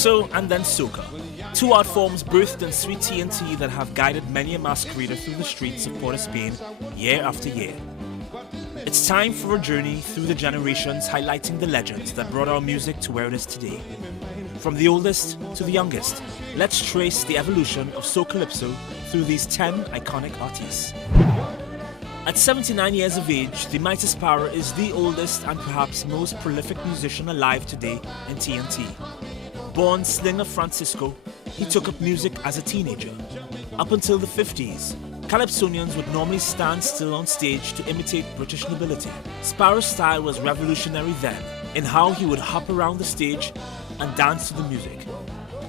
Calypso and then Soca. Two art forms birthed in sweet TNT that have guided many a masquerader through the streets of Port of Spain year after year. It's time for a journey through the generations, highlighting the legends that brought our music to where it is today. From the oldest to the youngest, let's trace the evolution of Socalypso through these 10 iconic artists. At 79 years of age, the Mighty Sparrow is the oldest and perhaps most prolific musician alive today in TNT. Born Slinger Francisco, he took up music as a teenager. Up until the 50s, Calypsonians would normally stand still on stage to imitate British nobility. Sparrow's style was revolutionary then, in how he would hop around the stage and dance to the music.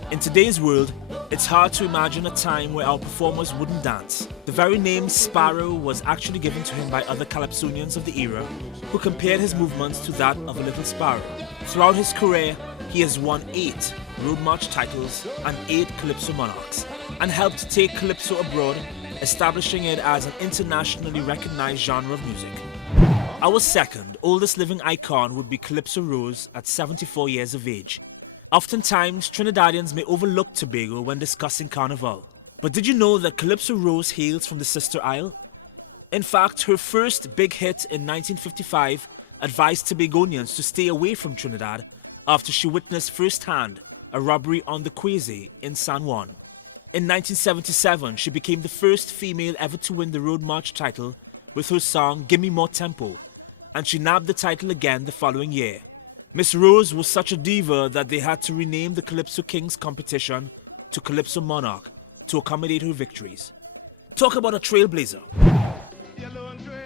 In today's world, it's hard to imagine a time where our performers wouldn't dance. The very name Sparrow was actually given to him by other Calypsonians of the era, who compared his movements to that of a little sparrow. Throughout his career, he has won 8 Road March titles and 8 Calypso monarchs, and helped take Calypso abroad, establishing it as an internationally recognized genre of music. Our second oldest living icon would be Calypso Rose at 74 years of age. Oftentimes, Trinidadians may overlook Tobago when discussing Carnival. But did you know that Calypso Rose hails from the sister isle? In fact, her first big hit in 1955 advised Tobagonians to stay away from Trinidad after she witnessed firsthand a robbery on the Quasi in San Juan. In 1977, she became the first female ever to win the Road March title with her song Gimme More Tempo, and she nabbed the title again the following year. Miss Rose was such a diva that they had to rename the Calypso Kings competition to Calypso Monarch to accommodate her victories. Talk about a trailblazer.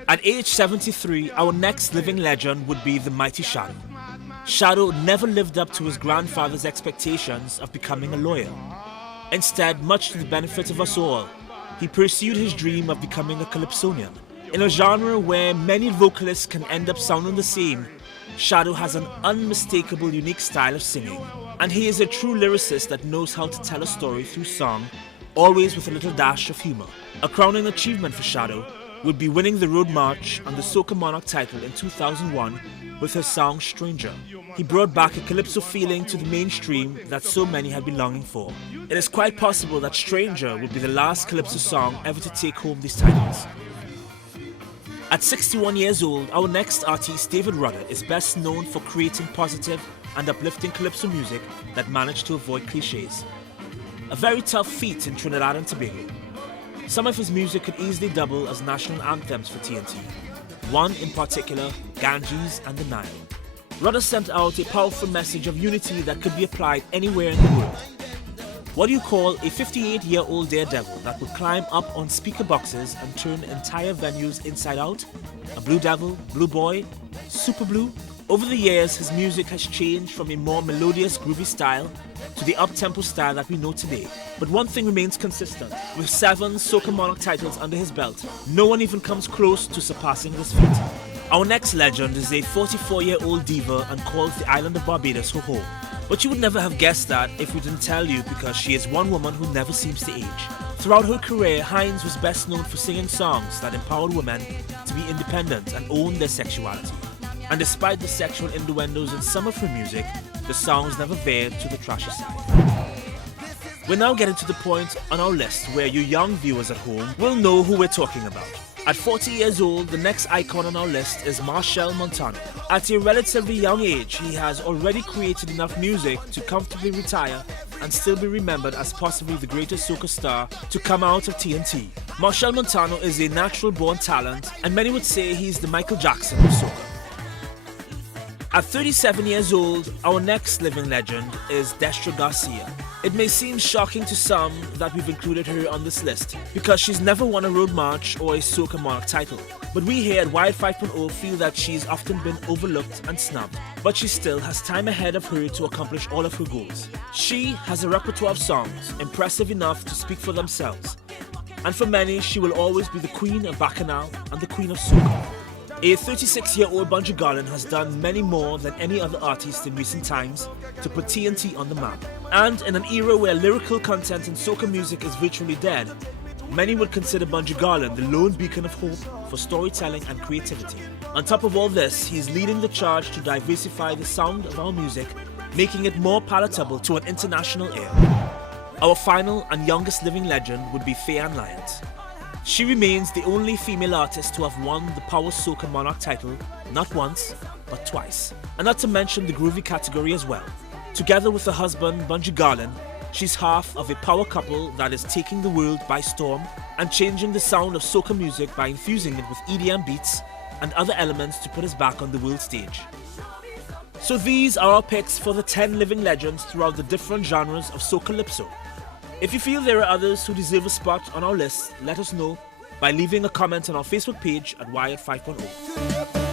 At age 73, our next living legend would be the mighty Shadow. Shadow never lived up to his grandfather's expectations of becoming a lawyer. Instead, much to the benefit of us all, he pursued his dream of becoming a Calypsonian. In a genre where many vocalists can end up sounding the same, Shadow has an unmistakable unique style of singing, and he is a true lyricist that knows how to tell a story through song, always with a little dash of humor. A crowning achievement for Shadow would be winning the Road March and the Soca Monarch title in 2001 with her song Stranger. He brought back a Calypso feeling to the mainstream that so many had been longing for. It is quite possible that Stranger would be the last Calypso song ever to take home these titles. At 61 years old, our next artist, David Rudder, is best known for creating positive and uplifting Calypso music that managed to avoid cliches. A very tough feat in Trinidad and Tobago. Some of his music could easily double as national anthems for TNT. One in particular, Ganges and the Nile. Rudder sent out a powerful message of unity that could be applied anywhere in the world. What do you call a 58-year-old daredevil that would climb up on speaker boxes and turn entire venues inside out? A blue devil, blue boy, super blue? Over the years, his music has changed from a more melodious, groovy style to the up-tempo style that we know today. But one thing remains consistent. With 7 Soca Monarch titles under his belt, no one even comes close to surpassing this feat. Our next legend is a 44-year-old diva and calls the island of Barbados her home. But you would never have guessed that if we didn't tell you, because she is one woman who never seems to age. Throughout her career, Hines was best known for singing songs that empowered women to be independent and own their sexuality. And despite the sexual innuendos in some of her music, the songs never veered to the trashy side. We're now getting to the point on our list where you young viewers at home will know who we're talking about. At 40 years old, the next icon on our list is Machel Montano. At a relatively young age, he has already created enough music to comfortably retire and still be remembered as possibly the greatest soca star to come out of TNT. Machel Montano is a natural-born talent, and many would say he's the Michael Jackson of soca. At 37 years old, our next living legend is Destra Garcia. It may seem shocking to some that we've included her on this list because she's never won a Road March or a Soca Monarch title. But we here at Wild 5.0 feel that she's often been overlooked and snubbed, but she still has time ahead of her to accomplish all of her goals. She has a repertoire of songs, impressive enough to speak for themselves. And for many, she will always be the queen of Bacchanal and the queen of Soca. A 36-year-old Bunji Garlin has done many more than any other artist in recent times to put TNT on the map. And in an era where lyrical content in soca music is virtually dead, many would consider Bunji Garlin the lone beacon of hope for storytelling and creativity. On top of all this, he's leading the charge to diversify the sound of our music making it more palatable to an international ear. Our final and youngest living legend would be Faye-Ann Lyons. She remains the only female artist to have won the Power Soca Monarch title not once, but twice. And not to mention the groovy category as well. Together with her husband, Bunji Garlin, she's half of a power couple that is taking the world by storm and changing the sound of soca music by infusing it with EDM beats and other elements to put us back on the world stage. So these are our picks for the 10 living legends throughout the different genres of Socalypso. If you feel there are others who deserve a spot on our list, let us know by leaving a comment on our Facebook page at Wired 5.0.